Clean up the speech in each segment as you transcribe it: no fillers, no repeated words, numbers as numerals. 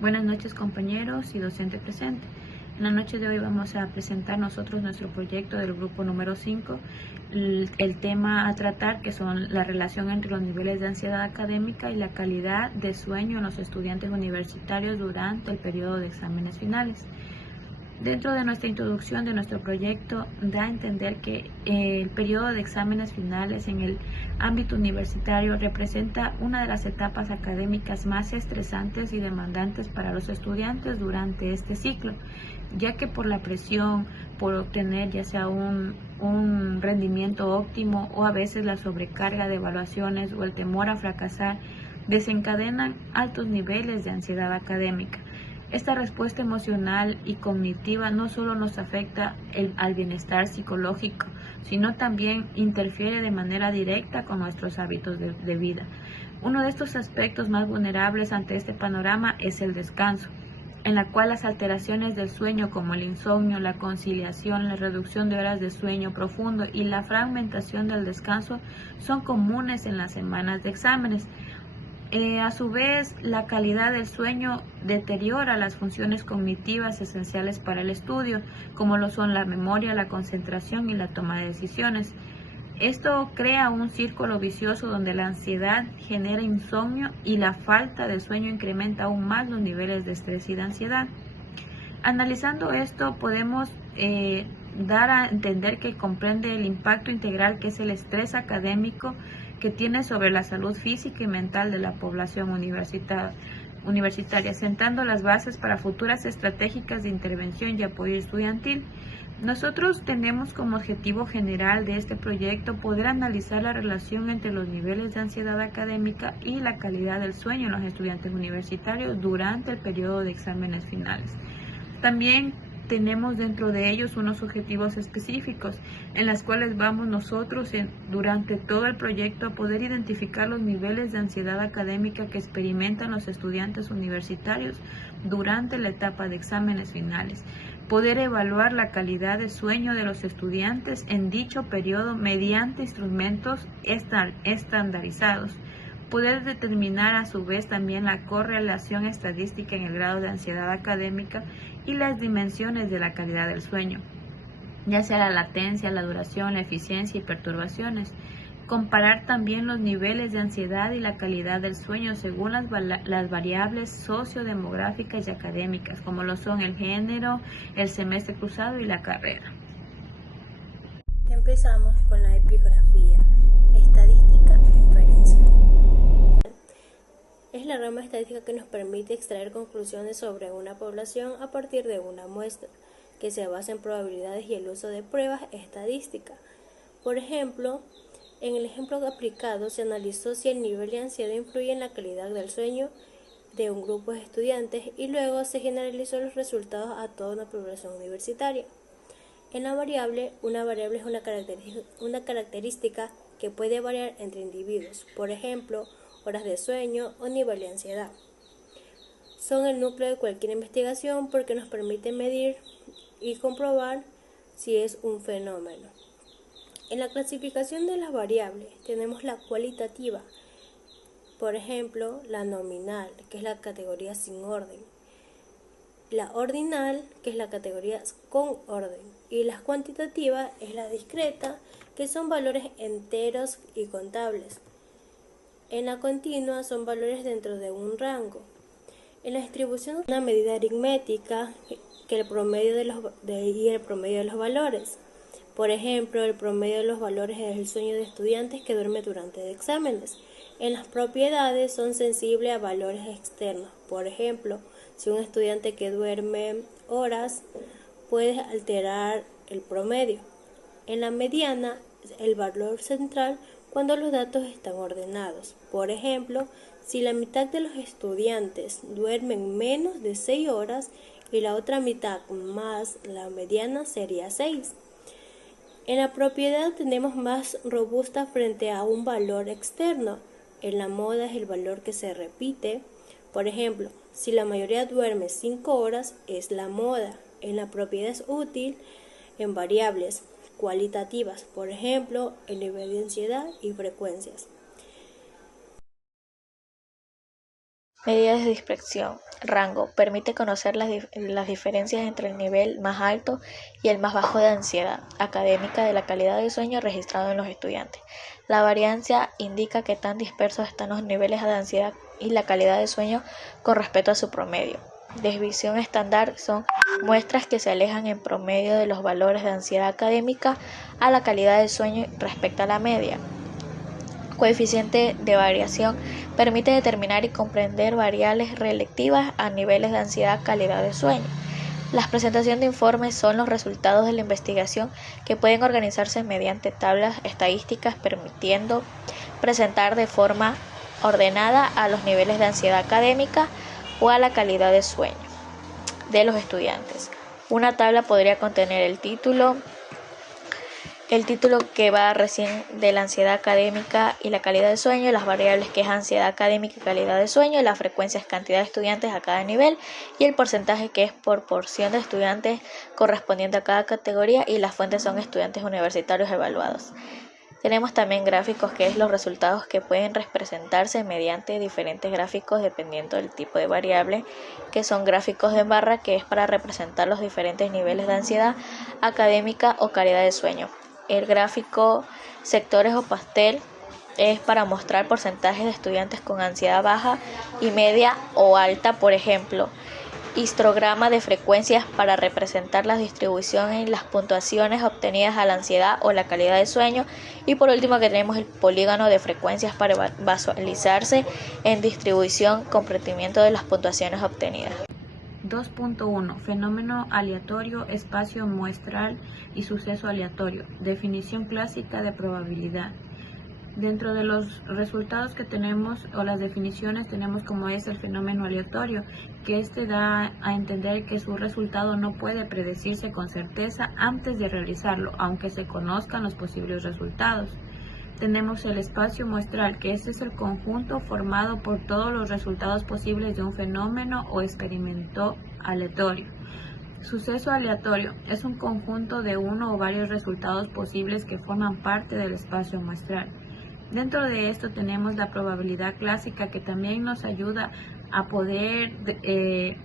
Buenas noches compañeros y docente presente. En la noche de hoy vamos a presentar nosotros nuestro proyecto del grupo número 5, el tema a tratar que son la relación entre los niveles de ansiedad académica y la calidad de sueño en los estudiantes universitarios durante el periodo de exámenes finales. Dentro de nuestra introducción de nuestro proyecto da a entender que el periodo de exámenes finales en el ámbito universitario representa una de las etapas académicas más estresantes y demandantes para los estudiantes durante este ciclo, ya que por la presión por obtener ya sea un rendimiento óptimo o a veces la sobrecarga de evaluaciones o el temor a fracasar desencadenan altos niveles de ansiedad académica. Esta respuesta emocional y cognitiva no solo nos afecta al bienestar psicológico, sino también interfiere de manera directa con nuestros hábitos de vida. Uno de estos aspectos más vulnerables ante este panorama es el descanso, en la cual las alteraciones del sueño como el insomnio, la conciliación, la reducción de horas de sueño profundo y la fragmentación del descanso son comunes en las semanas de exámenes. A su vez, la calidad del sueño deteriora las funciones cognitivas esenciales para el estudio, como lo son la memoria, la concentración y la toma de decisiones. Esto crea un círculo vicioso donde la ansiedad genera insomnio y la falta de sueño incrementa aún más los niveles de estrés y de ansiedad. Analizando esto, podemos dar a entender que comprende el impacto integral que es el estrés académico que tiene sobre la salud física y mental de la población universitaria, sentando las bases para futuras estratégicas de intervención y apoyo estudiantil. Nosotros tenemos como objetivo general de este proyecto poder analizar la relación entre los niveles de ansiedad académica y la calidad del sueño en los estudiantes universitarios durante el periodo de exámenes finales. También tenemos dentro de ellos unos objetivos específicos en los cuales vamos nosotros durante todo el proyecto a poder identificar los niveles de ansiedad académica que experimentan los estudiantes universitarios durante la etapa de exámenes finales, poder evaluar la calidad de sueño de los estudiantes en dicho periodo mediante instrumentos estandarizados, poder determinar a su vez también la correlación estadística en el grado de ansiedad académica y las dimensiones de la calidad del sueño, ya sea la latencia, la duración, la eficiencia y perturbaciones. Comparar también los niveles de ansiedad y la calidad del sueño según las variables sociodemográficas y académicas, como lo son el género, el semestre cursado y la carrera. Empezamos con la epigrafía, estadística e inferencia. Es la rama estadística que nos permite extraer conclusiones sobre una población a partir de una muestra, que se basa en probabilidades y el uso de pruebas estadísticas. Por ejemplo, en el ejemplo aplicado se analizó si el nivel de ansiedad influye en la calidad del sueño de un grupo de estudiantes y luego se generalizó los resultados a toda una población universitaria. En la variable, una variable es una característica que puede variar entre individuos, por ejemplo, horas de sueño o nivel de ansiedad. Son el núcleo de cualquier investigación porque nos permite medir y comprobar si es un fenómeno. En la clasificación de las variables tenemos la cualitativa, por ejemplo, la nominal, que es la categoría sin orden, la ordinal, que es la categoría con orden, y la cuantitativa es la discreta, que son valores enteros y contables. En la continua son valores dentro de un rango. En la distribución, una medida aritmética que el promedio y el promedio de los valores. Por ejemplo, el promedio de los valores es el sueño de estudiantes que duerme durante exámenes. En las propiedades son sensibles a valores externos. Por ejemplo, si un estudiante que duerme horas puede alterar el promedio. En la mediana, el valor central cuando los datos están ordenados. Por ejemplo, si la mitad de los estudiantes duermen menos de 6 horas y la otra mitad más, la mediana sería 6. En la propiedad tenemos más robusta frente a un valor externo. En la moda es el valor que se repite. Por ejemplo, si la mayoría duerme 5 horas, es la moda. En la propiedad es útil en variables cualitativas, por ejemplo, el nivel de ansiedad y frecuencias. Medidas de dispersión. Rango. Permite conocer las diferencias entre el nivel más alto y el más bajo de ansiedad académica de la calidad de sueño registrado en los estudiantes. La variancia indica qué tan dispersos están los niveles de ansiedad y la calidad de sueño con respecto a su promedio. Desviación estándar son muestras que se alejan en promedio de los valores de ansiedad académica a la calidad de sueño respecto a la media. Coeficiente de variación permite determinar y comprender variables relativas a niveles de ansiedad, calidad de sueño. Las presentaciones de informes son los resultados de la investigación que pueden organizarse mediante tablas estadísticas permitiendo presentar de forma ordenada a los niveles de ansiedad académica o a la calidad de sueño de los estudiantes. Una tabla podría contener el título que va recién de la ansiedad académica y la calidad de sueño, las variables que es ansiedad académica y calidad de sueño, la frecuencia es cantidad de estudiantes a cada nivel y el porcentaje que es proporción de estudiantes correspondiente a cada categoría y las fuentes son estudiantes universitarios evaluados. Tenemos también gráficos que es los resultados que pueden representarse mediante diferentes gráficos dependiendo del tipo de variable, que son gráficos de barra que es para representar los diferentes niveles de ansiedad académica o calidad de sueño. El gráfico sectores o pastel es para mostrar porcentajes de estudiantes con ansiedad baja y media o alta, por ejemplo. Histograma de frecuencias para representar la distribución en las puntuaciones obtenidas a la ansiedad o la calidad de sueño. Y por último que tenemos el polígono de frecuencias para visualizarse en distribución con completamiento de las puntuaciones obtenidas. 2.1. Fenómeno aleatorio, espacio muestral y suceso aleatorio. Definición clásica de probabilidad. Dentro de los resultados que tenemos o las definiciones tenemos como es el fenómeno aleatorio, que da a entender que su resultado no puede predecirse con certeza antes de realizarlo, aunque se conozcan los posibles resultados. Tenemos el espacio muestral, que es el conjunto formado por todos los resultados posibles de un fenómeno o experimento aleatorio. Suceso aleatorio es un conjunto de uno o varios resultados posibles que forman parte del espacio muestral. Dentro de esto tenemos la probabilidad clásica, que también nos ayuda a poder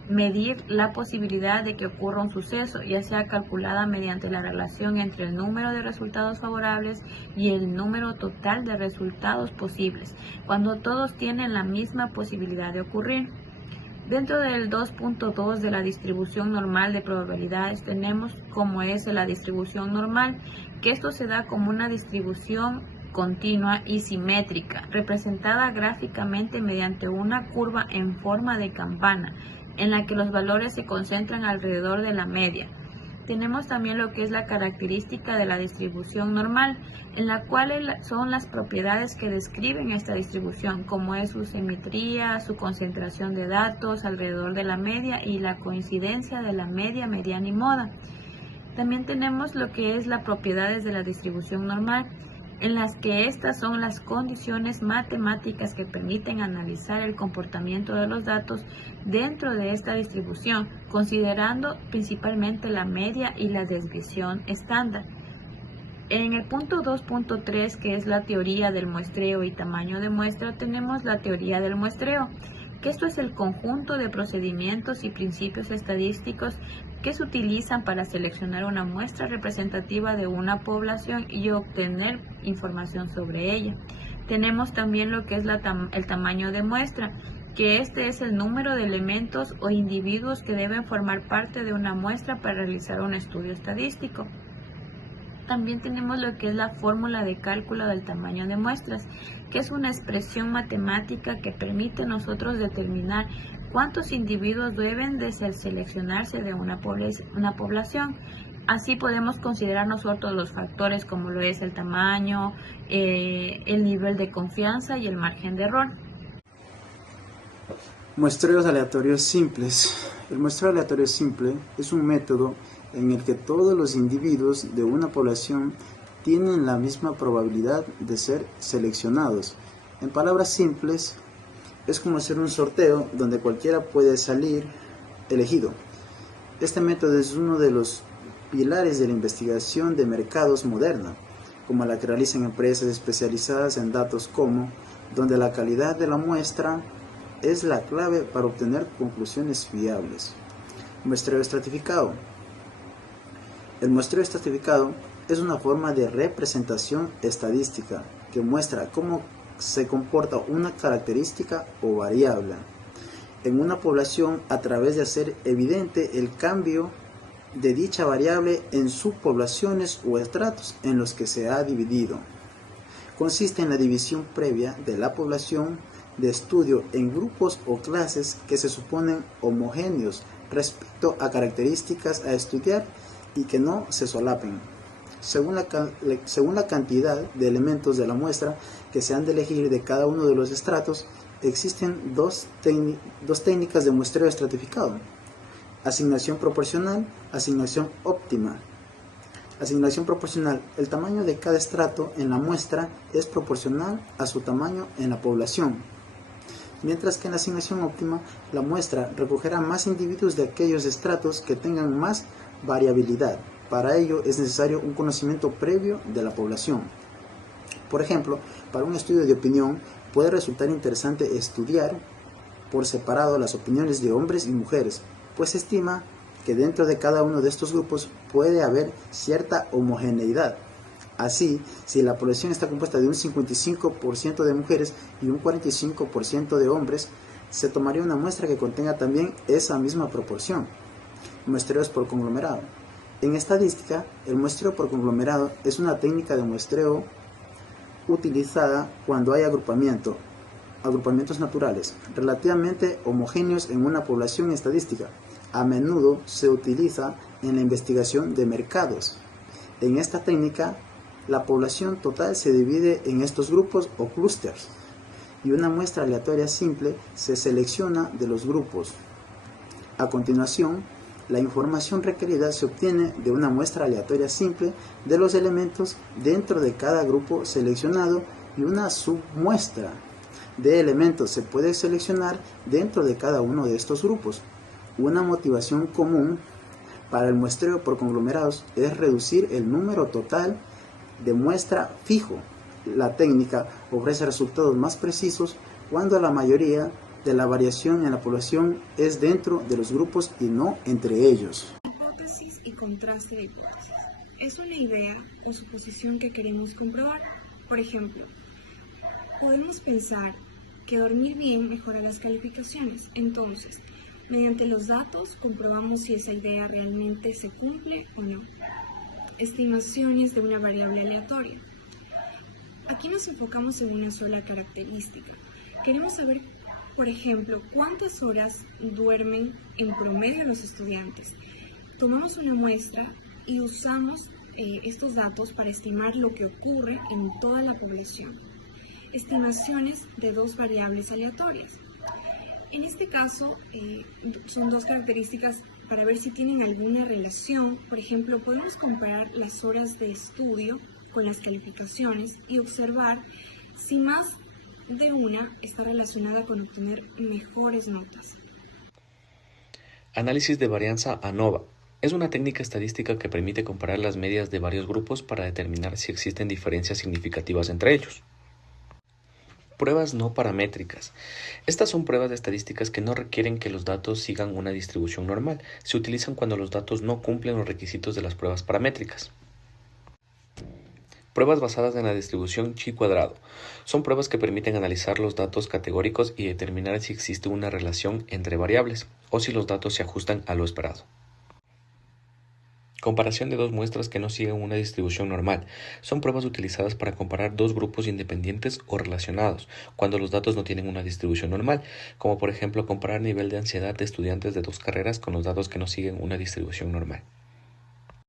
medir la posibilidad de que ocurra un suceso, ya sea calculada mediante la relación entre el número de resultados favorables y el número total de resultados posibles, cuando todos tienen la misma posibilidad de ocurrir. Dentro del 2.2 de la distribución normal de probabilidades tenemos como es la distribución normal, que esto se da como una distribución continua y simétrica, representada gráficamente mediante una curva en forma de campana, en la que los valores se concentran alrededor de la media. Tenemos también lo que es la característica de la distribución normal, en la cual son las propiedades que describen esta distribución, como es su simetría, su concentración de datos alrededor de la media y la coincidencia de la media, mediana y moda. También tenemos lo que es las propiedades de la distribución normal, en las que estas son las condiciones matemáticas que permiten analizar el comportamiento de los datos dentro de esta distribución, considerando principalmente la media y la desviación estándar. En el punto 2.3, que es la teoría del muestreo y tamaño de muestra, tenemos la teoría del muestreo, que esto es el conjunto de procedimientos y principios estadísticos que se utilizan para seleccionar una muestra representativa de una población y obtener información sobre ella. Tenemos también lo que es el tamaño de muestra, que este es el número de elementos o individuos que deben formar parte de una muestra para realizar un estudio estadístico. También tenemos lo que es la fórmula de cálculo del tamaño de muestras, que es una expresión matemática que permite a nosotros determinar cuántos individuos deben de seleccionarse de una población. Así podemos considerar nosotros los factores como lo es el tamaño, el nivel de confianza y el margen de error. Muestreos aleatorios simples. El muestreo aleatorio simple es un método en el que todos los individuos de una población tienen la misma probabilidad de ser seleccionados. En palabras simples, es como hacer un sorteo donde cualquiera puede salir elegido. Este método es uno de los pilares de la investigación de mercados moderna, como la que realizan empresas especializadas en datos donde la calidad de la muestra es la clave para obtener conclusiones fiables. Muestreo estratificado. El muestreo estratificado es una forma de representación estadística que muestra cómo se comporta una característica o variable en una población a través de hacer evidente el cambio de dicha variable en subpoblaciones o estratos en los que se ha dividido. Consiste en la división previa de la población de estudio en grupos o clases que se suponen homogéneos respecto a características a estudiar y que no se solapen. Según la cantidad de elementos de la muestra que se han de elegir de cada uno de los estratos, existen dos técnicas de muestreo estratificado: asignación proporcional, asignación óptima. Asignación proporcional: el tamaño de cada estrato en la muestra es proporcional a su tamaño en la población, mientras que en la asignación óptima la muestra recogerá más individuos de aquellos estratos que tengan más variabilidad. Para ello es necesario un conocimiento previo de la población. Por ejemplo, para un estudio de opinión puede resultar interesante estudiar por separado las opiniones de hombres y mujeres, pues se estima que dentro de cada uno de estos grupos puede haber cierta homogeneidad. Así, si la población está compuesta de un 55% de mujeres y un 45% de hombres, se tomaría una muestra que contenga también esa misma proporción. Muestreos por conglomerado. En estadística, el muestreo por conglomerado es una técnica de muestreo utilizada cuando hay agrupamientos naturales relativamente homogéneos en una población estadística. A menudo se utiliza en la investigación de mercados. En esta técnica, la población total se divide en estos grupos o clústeres y una muestra aleatoria simple se selecciona de los grupos. A continuación, la información requerida se obtiene de una muestra aleatoria simple de los elementos dentro de cada grupo seleccionado y una submuestra de elementos se puede seleccionar dentro de cada uno de estos grupos. Una motivación común para el muestreo por conglomerados es reducir el número total de muestra fijo. La técnica ofrece resultados más precisos cuando la mayoría de la variación en la población es dentro de los grupos y no entre ellos. Hipótesis y contraste de hipótesis. Es una idea o suposición que queremos comprobar. Por ejemplo, podemos pensar que dormir bien mejora las calificaciones. Entonces, mediante los datos comprobamos si esa idea realmente se cumple o no. Estimaciones de una variable aleatoria. Aquí nos enfocamos en una sola característica. Queremos saber, por ejemplo, cuántas horas duermen en promedio los estudiantes. Tomamos una muestra y usamos estos datos para estimar lo que ocurre en toda la población. Estimaciones de dos variables aleatorias. En este caso, son dos características para ver si tienen alguna relación. Por ejemplo, podemos comparar las horas de estudio con las calificaciones y observar si más de una está relacionada con obtener mejores notas. Análisis de varianza ANOVA. Es una técnica estadística que permite comparar las medias de varios grupos para determinar si existen diferencias significativas entre ellos. Pruebas no paramétricas. Estas son pruebas de estadísticas que no requieren que los datos sigan una distribución normal. Se utilizan cuando los datos no cumplen los requisitos de las pruebas paramétricas. Pruebas basadas en la distribución chi-cuadrado. Son pruebas que permiten analizar los datos categóricos y determinar si existe una relación entre variables o si los datos se ajustan a lo esperado. Comparación de dos muestras que no siguen una distribución normal. Son pruebas utilizadas para comparar dos grupos independientes o relacionados, cuando los datos no tienen una distribución normal, como por ejemplo comparar nivel de ansiedad de estudiantes de dos carreras con los datos que no siguen una distribución normal.